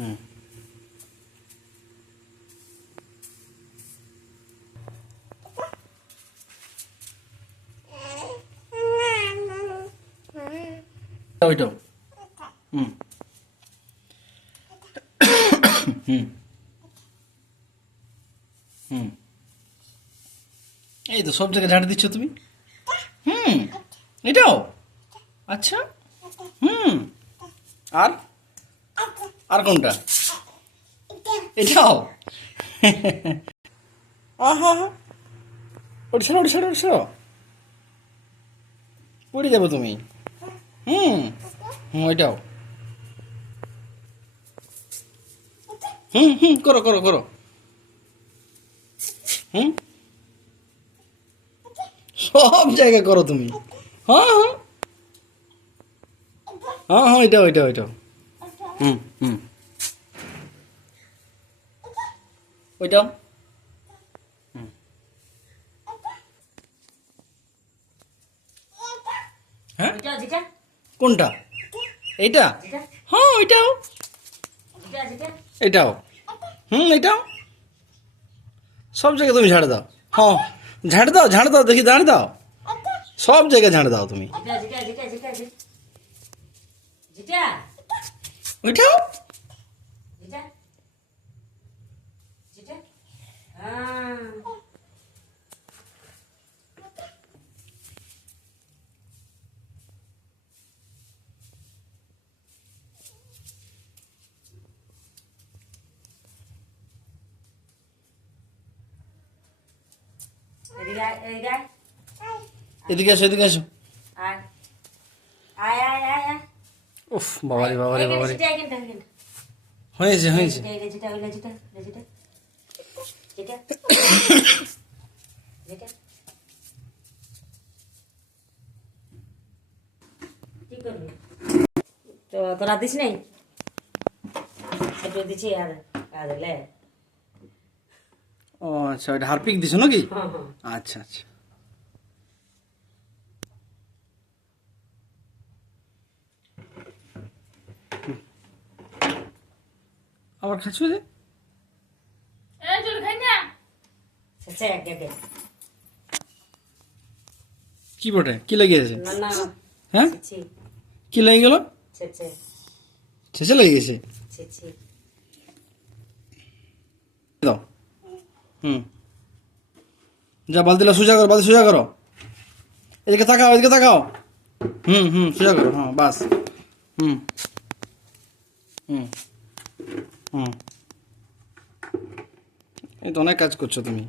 হুম ওইটাও হুম হুম হুম এই তো সব জায়গায় ঝাড় দিচ্ছ তুমি। হুম এটাও আচ্ছা। হুম আর আর কোনটা? এটাও আহা হা ওটা ছাড়ো ওটা ছাড়ো ওটা ছাড়ো পড়ে যাবো তুমি। হুম হুম ওইটাও হুম হুম করো করো করো হুম সব জায়গায় করো তুমি। হ্যাঁ হ্যাঁ হ্যাঁ হ্যাঁ ওইটাও ওইটাও ওইটাও হুম হুম ওইটাও হ্যাঁ কোনটা? এইটা? হ্যাঁ ওইটাও এটাও হুম এটাও সব জায়গায় তুমি ঝাড় দাও। হ্যাঁ ঝাড় দাও দেখি ঝাড় দাও সব জায়গায় ঝাড় দাও তুমি। ওইটাও এদিকে আসো এদিকে আসো। উফ বাবারে বাবারে বাবারে হয়েছে হয়েছে। তো তোরা দিস নাই সেটা দিছি আর আদলে ও আচ্ছা ওইটা হারপিক দিছো নাকি? হ্যাঁ হ্যাঁ আচ্ছা আচ্ছা আবার খাচ্ছো যে সেটা এক গে কি বটে কি লেগেছে? না না হ্যাঁ ছি কি লেগে গেল? ছে ছে শেষে লেগে গেছে। ছি ছি দাও হুম যা বালতিটা সোজা করো বালতি সোজা করো এদিকে তাকাও এদিকে তাকাও। হুম হুম সোজা করো হ্যাঁ বাস। হুম হুম হুম এই তো অনেক কাজ করছো তুমি।